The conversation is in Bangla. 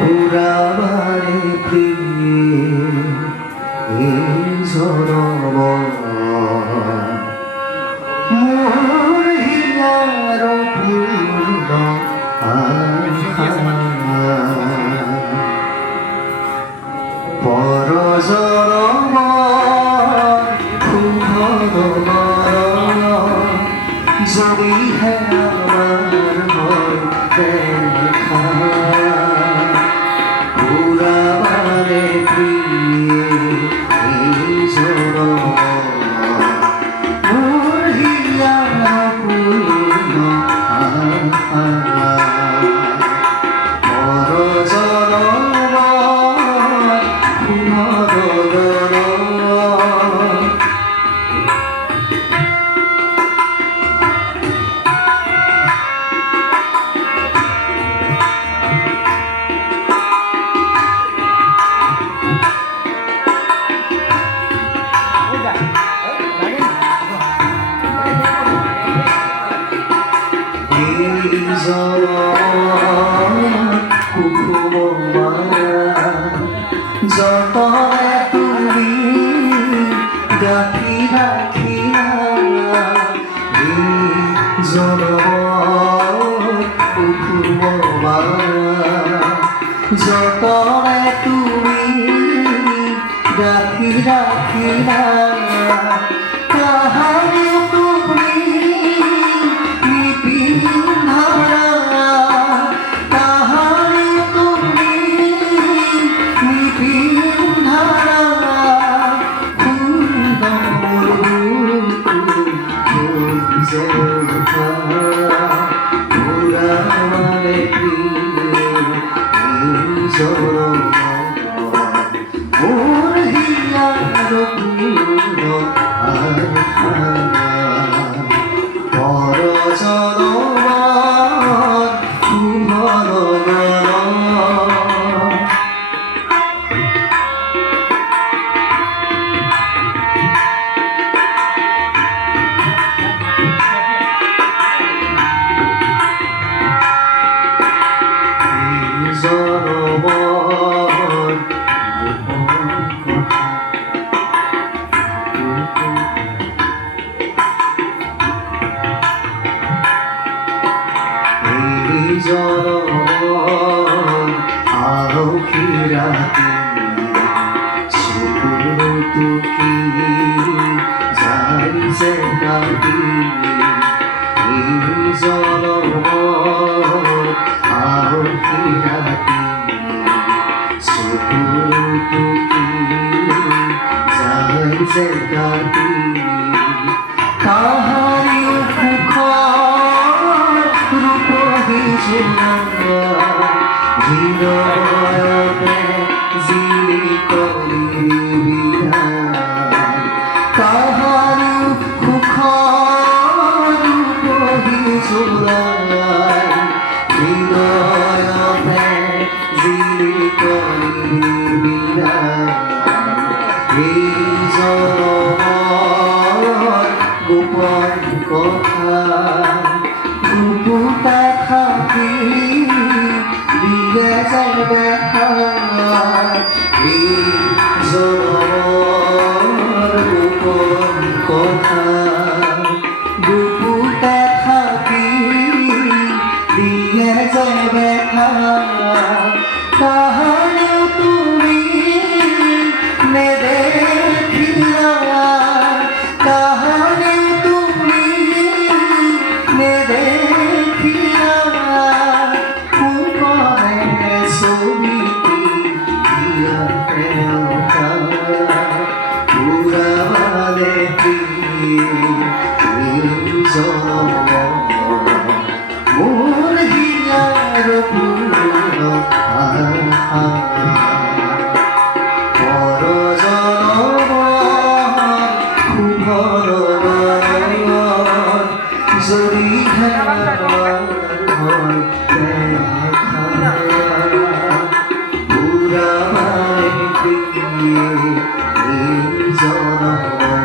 পুরাবারে প্রিয়ে এই জনম মোর হিয়ার পূর্ণ পর জনম যদি হে আমার হয় দেখা পুরাবারে প্রিয়ে এই জনম মোর হিয়ার পূর্ণ পর জনম যতনে তুমি গাঁথি রাখিয়া যতনে তুমি গাঁথি রাখিয়া কাহারে তুমি পিন্ধারা কাহারে তুমি পিন্ধারা পুরাবারে প্রিয়ে জনম মোর হিয়ার পূর্ণ পর জনম আখিরাতে সুপুর তুকি যাই যে কাটি এই জনম আখিরাতে সুপুর তুকি যাই যে কাটি কাহারি সুখ রূপ হিজনা হৃদয়তে জিলি করি কাহার সুখ রূপ হিজুলাই হৃদয়তে জিলি করি এই জনমৰ গোপন কথা গুপুতা থাকি দিয়ে যাবে এই জনমৰ গোপন কথা গুপুতা থাকি দিয়ে যাবে কাহারে তুমি নেদেখিলা কাহারে তুমি নেদেখিলা উপরে ছবিটি পুরাবারে প্রিয়ে জনম মোর হিয়ার পূর্ণ পর জনম যদি পুরাবারে প্রিয়ে জনম